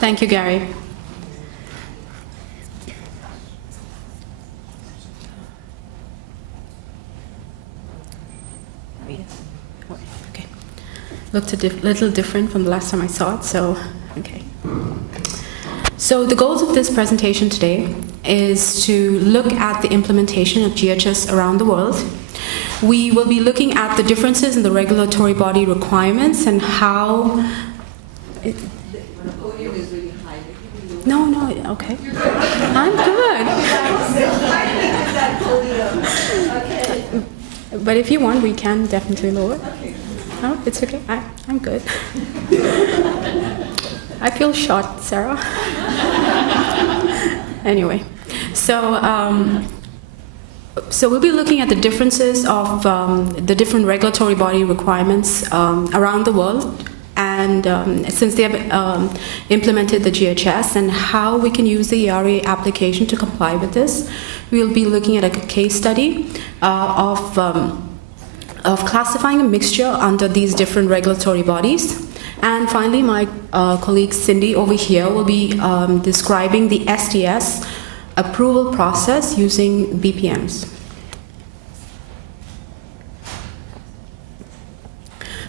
Thank you, Gary. Okay. Looked a little different from the last time I saw it, so, okay. So the goals of this presentation today is to look at the implementation of GHS around the world. We will be looking at the differences in the regulatory body requirements and how... The volume is really high. No, okay. I'm good. Okay. But if you want, we can definitely lower it. No, it's okay. I'm good. I feel shot, Sarah. Anyway, so we'll be looking at the differences of the different regulatory body requirements around the world, and since they have implemented the GHS, and how we can use the ERA application to comply with this. We'll be looking at a case study of classifying a mixture under these different regulatory bodies. And finally, my colleague Cindy over here will be describing the SDS approval process using BPMs.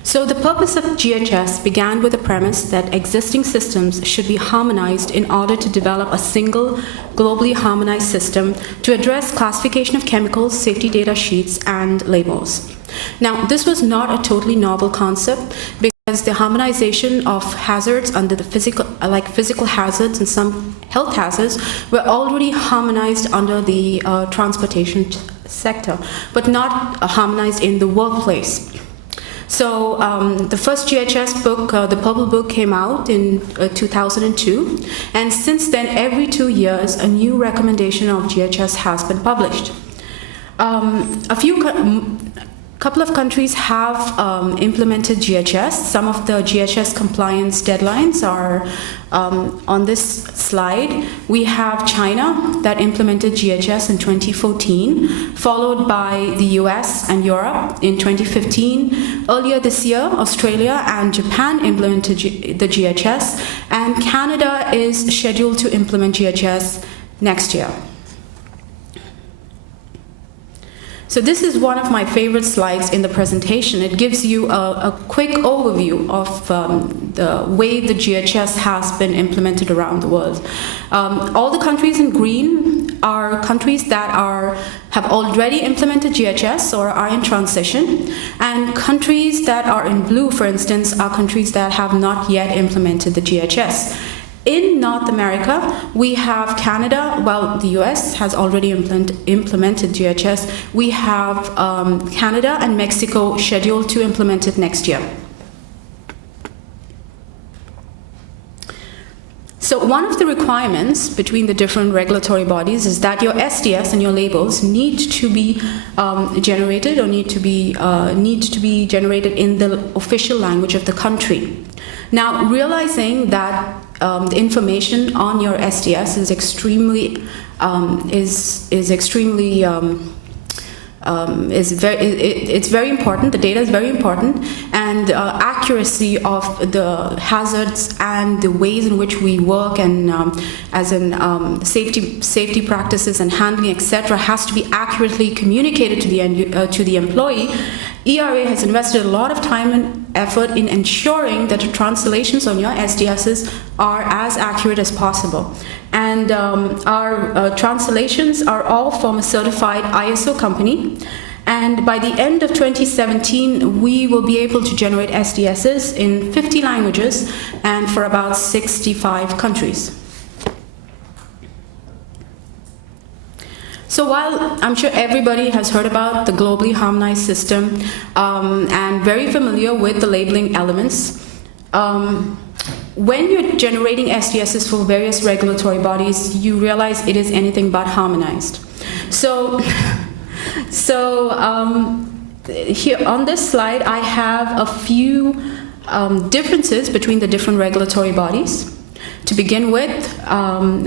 So the purpose of GHS began with the premise that existing systems should be harmonized in order to develop a single, globally harmonized system to address classification of chemicals, safety data sheets, and labels. Now, this was not a totally novel concept because the harmonization of hazards under the physical hazards and some health hazards were already harmonized under the transportation sector, but not harmonized in the workplace. So the first GHS book, the Purple Book, came out in 2002, and since then, every 2 years, a new recommendation of GHS has been published. Couple of countries have implemented GHS. Some of the GHS compliance deadlines are on this slide. We have China that implemented GHS in 2014, followed by the US and Europe in 2015. Earlier this year, Australia and Japan implemented the GHS, and Canada is scheduled to implement GHS next year. So this is one of my favorite slides in the presentation. It gives you a quick overview of the way the GHS has been implemented around the world. All the countries in green are countries that have already implemented GHS or are in transition, and countries that are in blue, for instance, are countries that have not yet implemented the GHS. In North America, we have Canada. Well, the US has already implemented GHS. We have Canada and Mexico scheduled to implement it next year. So one of the requirements between the different regulatory bodies is that your SDS and your labels need to be generated or need to be generated in the official language of the country. Now, realizing that the information on your SDS is extremely it's very important. The data is very important, and accuracy of the hazards and the ways in which we work, and as in safety practices and handling, etc., has to be accurately communicated to the employee. ERA has invested a lot of time and effort in ensuring that the translations on your SDSs are as accurate as possible. And our translations are all from a certified ISO company. And by the end of 2017, we will be able to generate SDSs in 50 languages and for about 65 countries. So while I'm sure everybody has heard about the globally harmonized system and very familiar with the labeling elements, when you're generating SDSs for various regulatory bodies, you realize it is anything but harmonized. So here on this slide, I have a few differences between the different regulatory bodies. To begin with,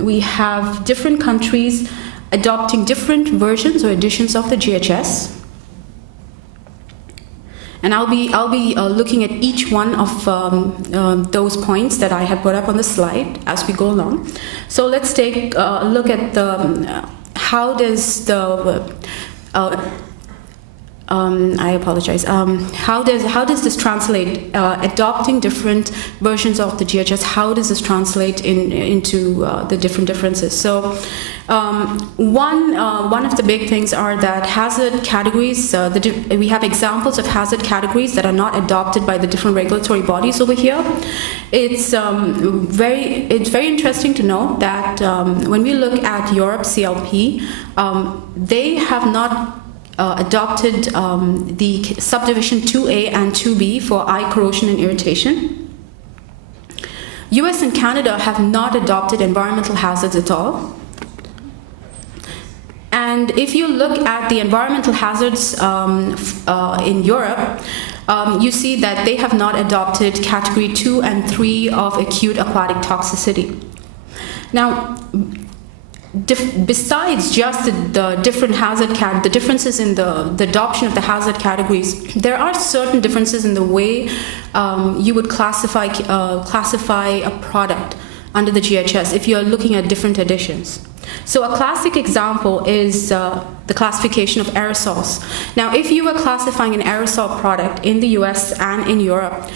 we have different countries adopting different versions or editions of the GHS. And I'll be looking at each one of those points that I have put up on the slide as we go along. So let's take a look at the how does the I apologize. How does this translate? Adopting different versions of the GHS. How does this translate into the different differences? So, one of the big things are that hazard categories. We have examples of hazard categories that are not adopted by the different regulatory bodies over here. It's very interesting to note that when we look at Europe CLP, they have not adopted the subdivision 2A and 2B for eye corrosion and irritation. US and Canada have not adopted environmental hazards at all. And if you look at the environmental hazards in Europe, you see that they have not adopted category 2 and 3 of acute aquatic toxicity. Now, besides just the different the differences in the adoption of the hazard categories, there are certain differences in the way you would classify a product under the GHS if you're looking at different editions. So a classic example is the classification of aerosols. Now, if you were classifying an aerosol product in the US and in Europe,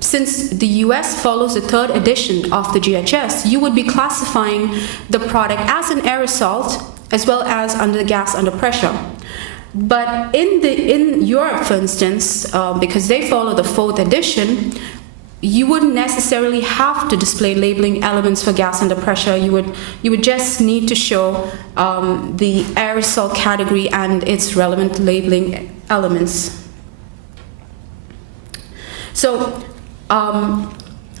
since the US follows the 3rd edition of the GHS, you would be classifying the product as an aerosol as well as under the gas under pressure. But in Europe, for instance, because they follow the 4th edition, you wouldn't necessarily have to display labeling elements for gas under pressure. You would just need to show the aerosol category and its relevant labeling elements. So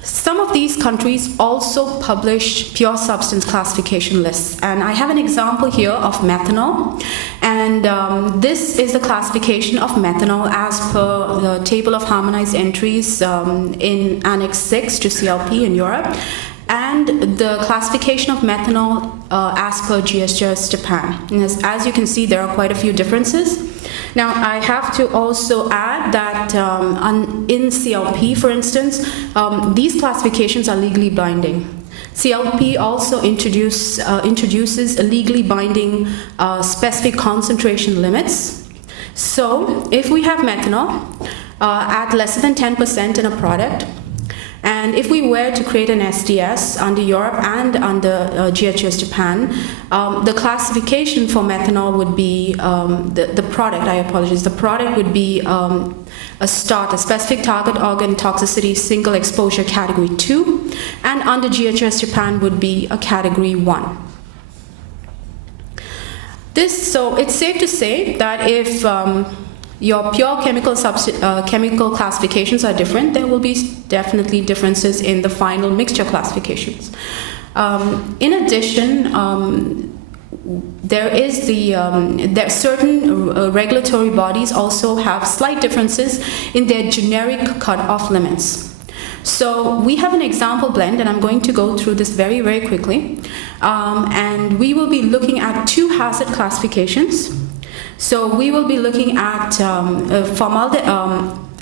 some of these countries also publish pure substance classification lists, and I have an example here of methanol, and this is the classification of methanol as per the table of harmonized entries in Annex 6 to CLP in Europe, and the classification of methanol as per GHS Japan. And as you can see, there are quite a few differences. Now, I have to also add that in CLP, for instance, these classifications are legally binding. CLP also introduces legally binding specific concentration limits. So, if we have methanol at less than 10% in a product, and if we were to create an SDS under Europe and under GHS Japan, the classification for methanol would be the product would be a specific target organ toxicity single exposure category 2, and under GHS Japan would be a category 1. So it's safe to say that if your pure chemical classifications are different, there will be definitely differences in the final mixture classifications. In addition, certain regulatory bodies also have slight differences in their generic cutoff limits. So we have an example blend, and I'm going to go through this very, very quickly. And we will be looking at 2 hazard classifications. So we will be looking at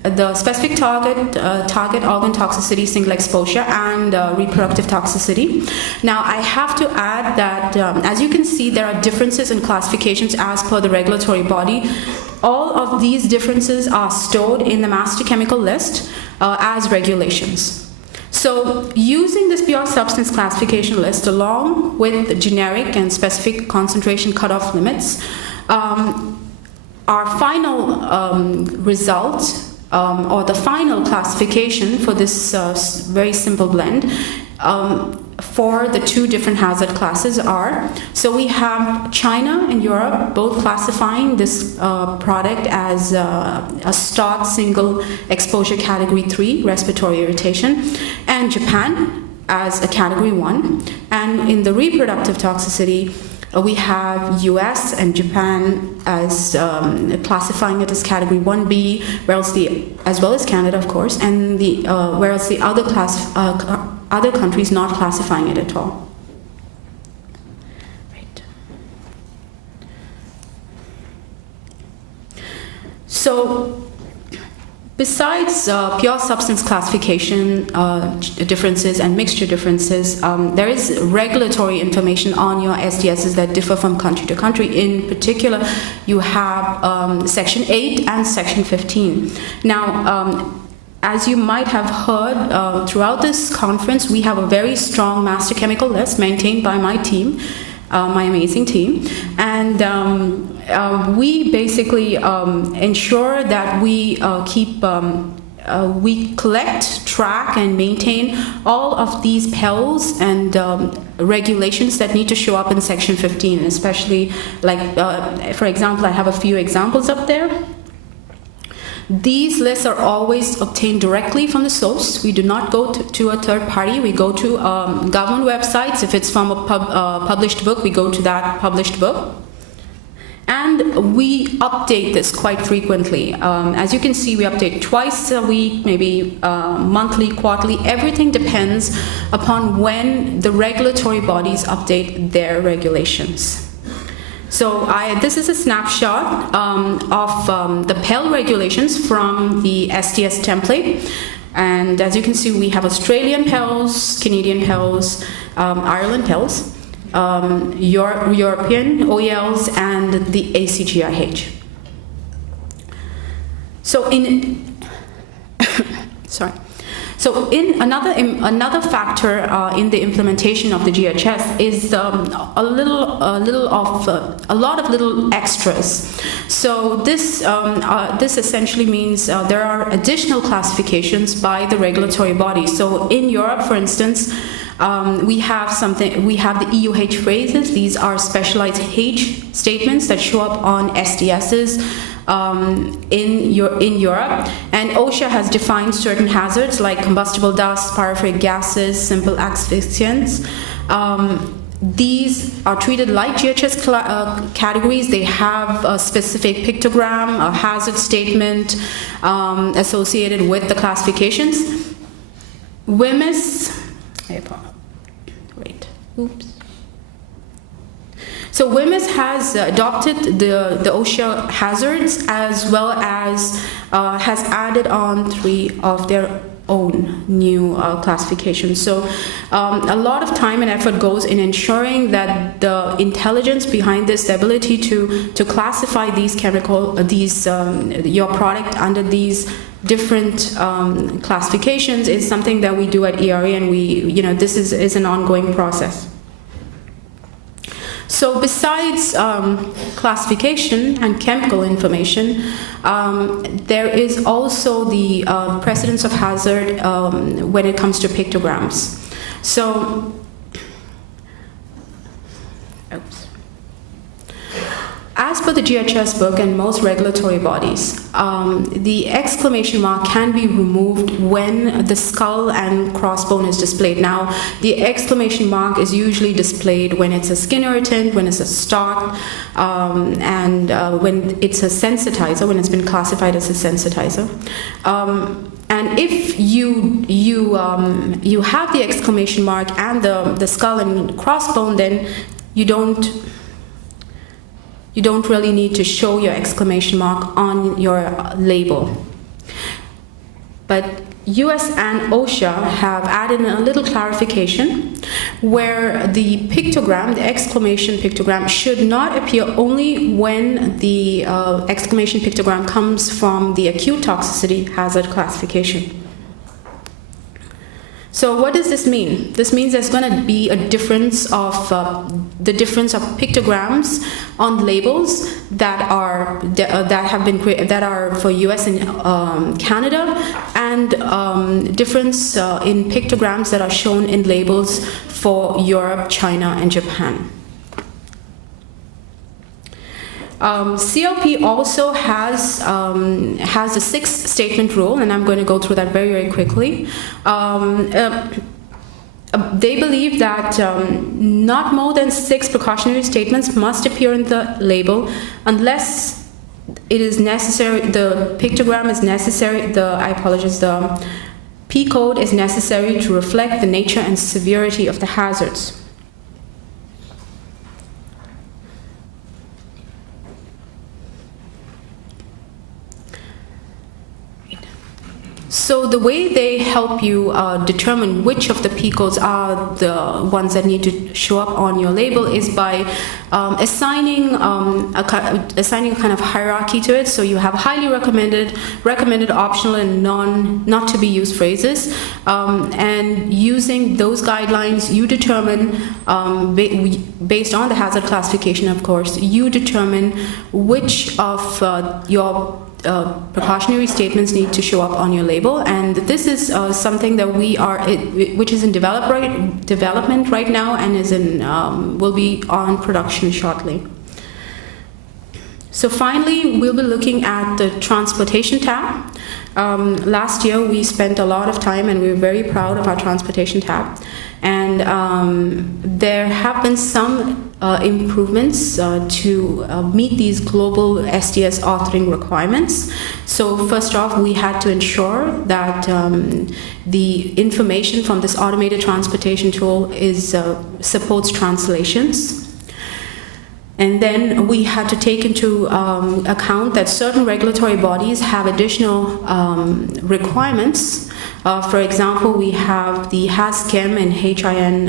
the specific target organ toxicity, single exposure, and reproductive toxicity. Now, I have to add that, as you can see, there are differences in classifications as per the regulatory body. All of these differences are stored in the master chemical list as regulations. So, using this pure substance classification list along with the generic and specific concentration cutoff limits, our final result or the final classification for this very simple blend for the 2 different hazard classes are, so we have China and Europe both classifying this product as a START single exposure category 3 respiratory irritation, and Japan as a category 1, and in the reproductive toxicity we have US and Japan as classifying it as category 1B, as well as Canada, of course, and whereas the other countries not classifying it at all. Right. So Besides pure substance classification differences and mixture differences, there is regulatory information on your SDSs that differ from country to country. In particular, you have Section 8 and Section 15. Now, as you might have heard throughout this conference, we have a very strong master chemical list maintained by my team, my amazing team, and we basically ensure that we we collect, track, and maintain all of these PELs and regulations that need to show up in Section 15, especially like, for example, I have a few examples up there. These lists are always obtained directly from the source. We do not go to a third party. We go to government websites. If it's from a published book, we go to that published book. And we update this quite frequently. As you can see, we update twice a week, maybe monthly, quarterly. Everything depends upon when the regulatory bodies update their regulations. So this is a snapshot of the PEL regulations from the SDS template. And as you can see, we have Australian PELs, Canadian PELs, Ireland PELs, European OELs, and the ACGIH. So So in another factor in the implementation of the GHS is a lot of little extras. So this essentially means there are additional classifications by the regulatory body. So in Europe, for instance, we have the EUH phrases. These are specialized H statements that show up on SDSs. In Europe, and OSHA has defined certain hazards like combustible dust, pyrophoric gases, simple asphyxiants. These are treated like GHS categories. They have a specific pictogram, a hazard statement associated with the classifications. WHMIS, So WHMIS has adopted the OSHA hazards as well as has added on 3 of their own new classifications. So a lot of time and effort goes in ensuring that the intelligence behind this, the ability to classify these your product under these different classifications is something that we do at ERA, and this is an ongoing process. So besides classification and chemical information, there is also the precedence of hazard when it comes to pictograms. So, as per the GHS book and most regulatory bodies, the exclamation mark can be removed when the skull and crossbone is displayed. Now, the exclamation mark is usually displayed when it's a skin irritant, when it's a stock, and when it's a sensitizer, when it's been classified as a sensitizer. And if you have the exclamation mark and the skull and crossbone, then you don't really need to show your exclamation mark on your label. But US and OSHA have added a little clarification where the pictogram, the exclamation pictogram, should not appear only when the exclamation pictogram comes from the acute toxicity hazard classification. So what does this mean? This means there's going to be a difference of pictograms on labels that are for US and Canada, and difference in pictograms that are shown in labels for Europe, China, and Japan. CLP also has a 6-statement rule, and I'm going to go through that very, very quickly. They believe that not more than 6 precautionary statements must appear in the label unless it is necessary, the pictogram is necessary, the P code is necessary to reflect the nature and severity of the hazards. the way they help you determine which of the P codes are the ones that need to show up on your label is by assigning a kind of hierarchy to it. So you have highly recommended, optional, and not to be used phrases. And using those guidelines, you determine, based on the hazard classification, of course, you determine which of your precautionary statements need to show up on your label, and this is something that which is in development right now and is will be on production shortly. So finally, we'll be looking at the transportation tab. Last year, we spent a lot of time, and we were very proud of our transportation tab. And there have been some improvements to meet these global SDS authoring requirements. So first off, we had to ensure that the information from this automated transportation tool supports translations. And then we had to take into account that certain regulatory bodies have additional requirements. For example, we have the HASCEM and HIN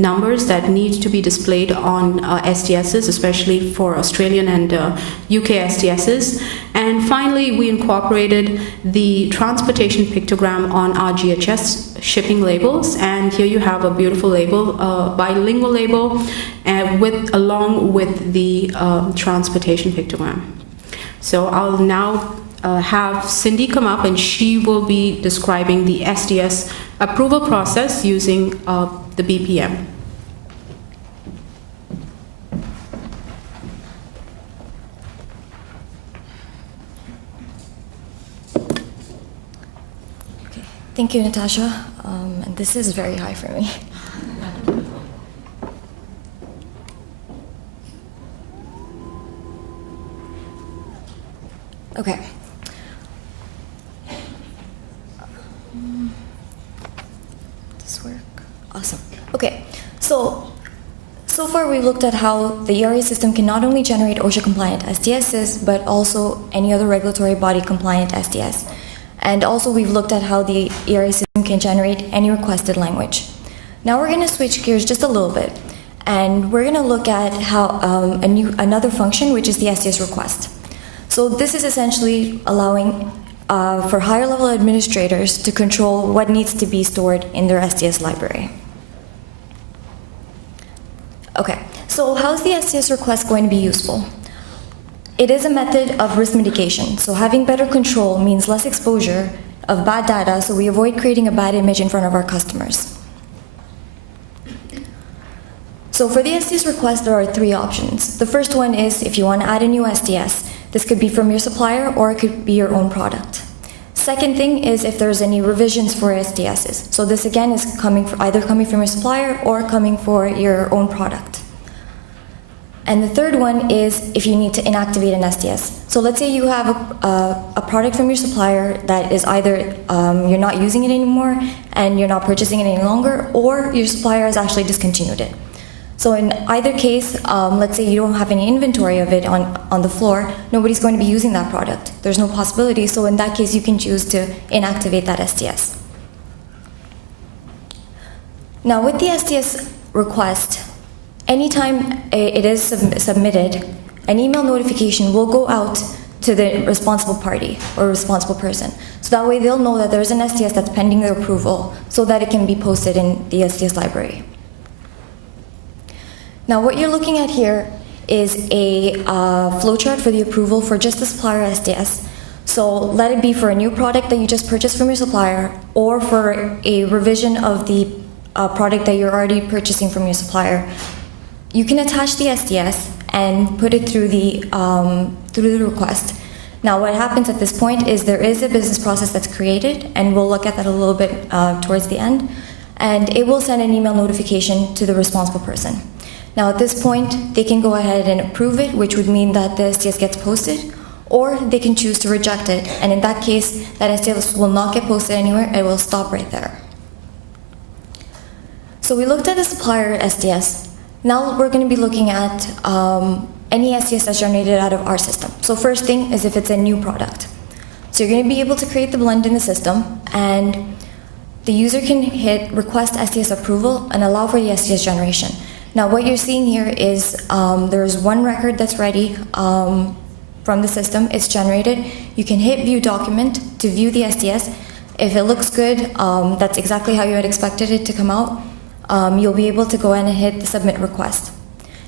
numbers that need to be displayed on SDSs, especially for Australian and UK SDSs. And finally, we incorporated the transportation pictogram on our GHS shipping labels. And here you have a beautiful label, bilingual label, along with the transportation pictogram. So I'll now have Cindy come up, and she will be describing the SDS approval process using the BPM. Okay. Thank you, Natasha. And this is very high for me. Okay. Does this work? Awesome. Okay. So far we've looked at how the ERA system can not only generate OSHA compliant SDSs, but also any other regulatory body compliant SDS. And also we've looked at how the ERA system can generate any requested language. Now we're going to switch gears just a little bit, and we're going to look at how another function, which is the SDS request. So this is essentially allowing for higher level administrators to control what needs to be stored in their SDS library. Okay, so how's the SDS request going to be useful? It is a method of risk mitigation. So having better control means less exposure of bad data, so we avoid creating a bad image in front of our customers. So for the SDS request, there are three options. The first one is if you want to add a new SDS. This could be from your supplier, or it could be your own product. Second thing is if there's any revisions for SDSs. So this again is either coming from your supplier or coming for your own product. And the third one is if you need to inactivate an SDS. So let's say you have a product from your supplier that is either you're not using it anymore and you're not purchasing it any longer, or your supplier has actually discontinued it. So in either case, let's say you don't have any inventory of it on the floor, nobody's going to be using that product. There's no possibility, so in that case you can choose to inactivate that SDS. Now with the SDS request, anytime it is submitted, an email notification will go out to the responsible party or responsible person. So that way they'll know that there's an SDS that's pending their approval so that it can be posted in the SDS library. Now what you're looking at here is a flowchart for the approval for just the supplier SDS. So let it be for a new product that you just purchased from your supplier, or for a revision of the product that you're already purchasing from your supplier. You can attach the SDS and put it through the request. Now what happens at this point is there is a business process that's created, and we'll look at that a little bit towards the end, and it will send an email notification to the responsible person. Now at this point, they can go ahead and approve it, which would mean that the SDS gets posted, or they can choose to reject it, and in that case, that SDS will not get posted anywhere, it will stop right there. So we looked at the supplier SDS. Now we're going to be looking at any SDS that's generated out of our system. So first thing is if it's a new product. So you're going to be able to create the blend in the system, and the user can hit Request SDS Approval and allow for the SDS generation. Now what you're seeing here is there's one record that's ready from the system. It's generated. You can hit View Document to view the SDS. If it looks good, that's exactly how you had expected it to come out. You'll be able to go in and hit the Submit Request.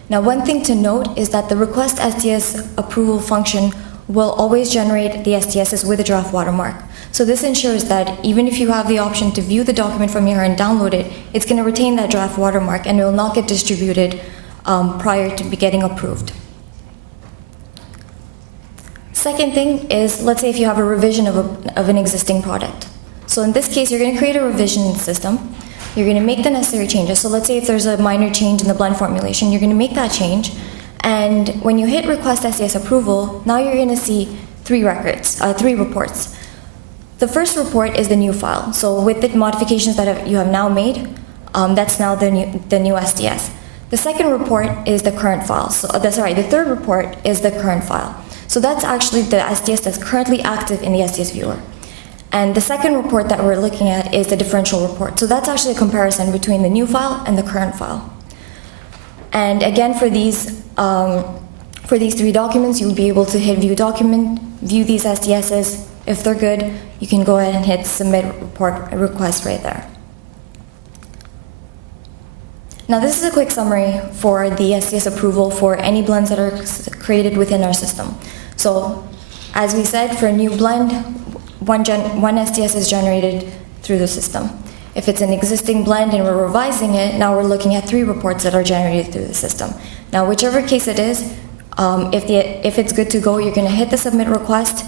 Now one thing to note is that the Request SDS Approval function will always generate the SDSs with a draft watermark. So this ensures that even if you have the option to view the document from here and download it, it's going to retain that draft watermark and it will not get distributed prior to be getting approved. Second thing is, let's say if you have a revision of an existing product. So in this case, you're going to create a revision in the system. You're going to make the necessary changes. So let's say if there's a minor change in the blend formulation, you're going to make that change. And when you hit Request SDS Approval, now you're going to see three reports. The first report is the new file. So with the modifications that you have now made, that's now the new SDS. The second report is the current file. So, the third report is the current file. So that's actually the SDS that's currently active in the SDS viewer. And the second report that we're looking at is the differential report. So that's actually a comparison between the new file and the current file. And again, for these three documents, you'll be able to hit View Document, view these SDSs. If they're good, you can go ahead and hit Submit Report Request right there. Now this is a quick summary for the SDS approval for any blends that are created within our system. So as we said, for a new blend, one SDS is generated through the system. If it's an existing blend and we're revising it, now we're looking at 3 reports that are generated through the system. Now, whichever case it is, if it's good to go, you're going to hit the Submit Request,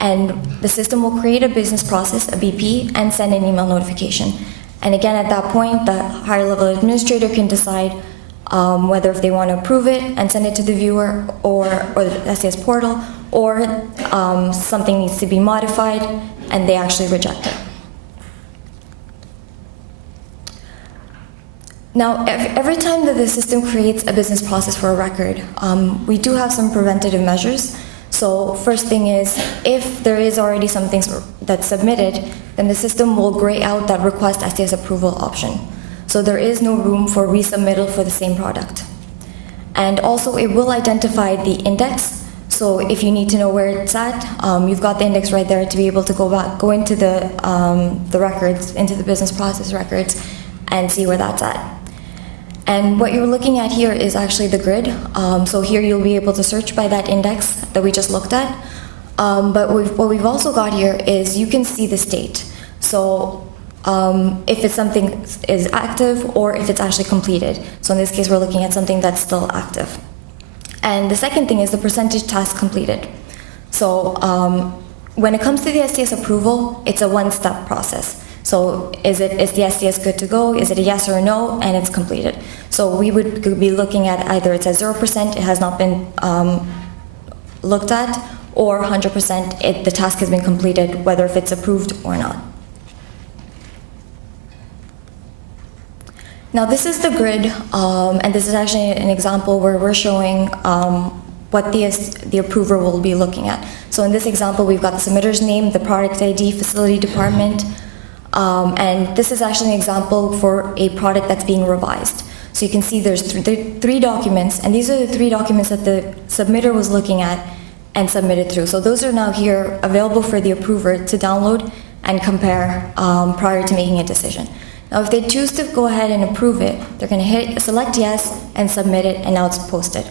and the system will create a business process, a BP, and send an email notification. And again, at that point, the higher level administrator can decide whether if they want to approve it and send it to the viewer or the SDS portal, or something needs to be modified and they actually reject it. Now, every time that the system creates a business process for a record, we do have some preventative measures. So first thing is, if there is already something that's submitted, then the system will gray out that Request SDS Approval option. So there is no room for resubmittal for the same product. And also, it will identify the index. So if you need to know where it's at, you've got the index right there to be able to go into the records, into the business process records, and see where that's at. And what you're looking at here is actually the grid. So here you'll be able to search by that index that we just looked at. But what we've also got here is you can see the state. So if it's something is active or if it's actually completed. So in this case, we're looking at something that's still active. And the second thing is the percentage task completed. So when it comes to the SDS approval, it's a one-step process. So is the SDS good to go? Is it a yes or a no? And it's completed. So we would be looking at either it's at 0%, it has not been looked at, or 100%, the task has been completed, whether if it's approved or not. Now this is the grid, and this is actually an example where we're showing what the approver will be looking at. So in this example, we've got the submitter's name, the product ID, facility department, and this is actually an example for a product that's being revised. So you can see there's three documents, and these are the 3 documents that the submitter was looking at and submitted through. So those are now here available for the approver to download and compare prior to making a decision. Now if they choose to go ahead and approve it, they're going to select yes and submit it, and now it's posted.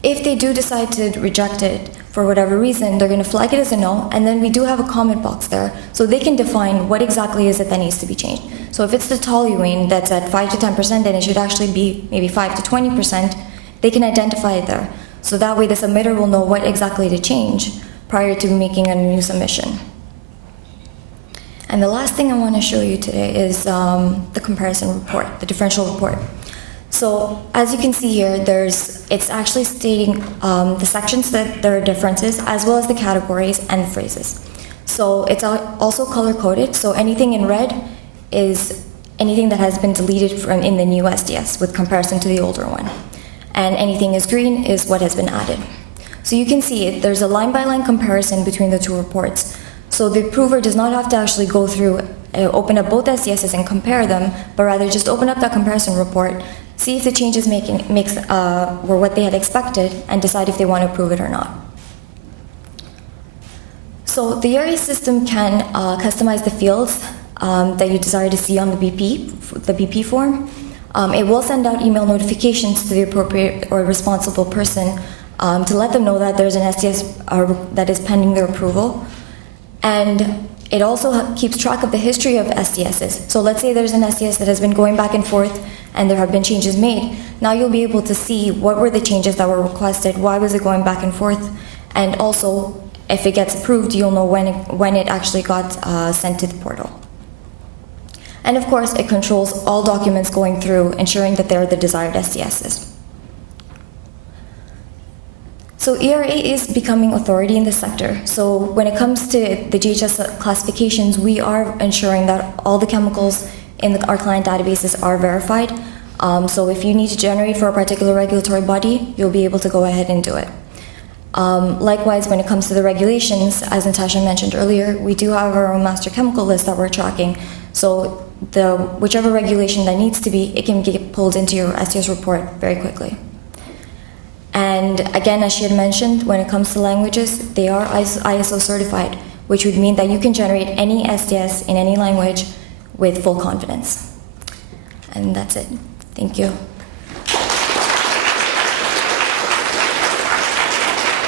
If they do decide to reject it for whatever reason, they're going to flag it as a no, and then we do have a comment box there, so they can define what exactly is it that needs to be changed. So if it's the toluene that's at 5 to 10% and it should actually be maybe 5 to 20%, they can identify it there. So that way the submitter will know what exactly to change prior to making a new submission. And the last thing I want to show you today is the comparison report, the differential report. So as you can see here, it's actually stating the sections that there are differences, as well as the categories and the phrases. So it's also color-coded, so anything in red is anything that has been deleted from in the new SDS with comparison to the older one. And anything is green is what has been added. So you can see there's a line-by-line comparison between the 2 reports. So the approver does not have to actually go through, open up both SDSs and compare them, but rather just open up that comparison report, see if the changes were what they had expected, and decide if they want to approve it or not. So the ERA system can customize the fields that you desire to see on the BP form. It will send out email notifications to the appropriate or responsible person to let them know that there's an SDS that is pending their approval. And it also keeps track of the history of SDSs. So let's say there's an SDS that has been going back and forth and there have been changes made. Now you'll be able to see what were the changes that were requested, why was it going back and forth, and also if it gets approved, you'll know when it actually got sent to the portal. And of course, it controls all documents going through, ensuring that they're the desired SDSs. So ERA is becoming authority in the sector. So when it comes to the GHS classifications, we are ensuring that all the chemicals in our client databases are verified. So if you need to generate for a particular regulatory body, you'll be able to go ahead and do it. Likewise, when it comes to the regulations, as Natasha mentioned earlier, we do have our own master chemical list that we're tracking. So whichever regulation that needs to be, it can get pulled into your SDS report very quickly. And again, as she had mentioned, when it comes to languages, they are ISO certified, which would mean that you can generate any SDS in any language with full confidence. And that's it. Thank you.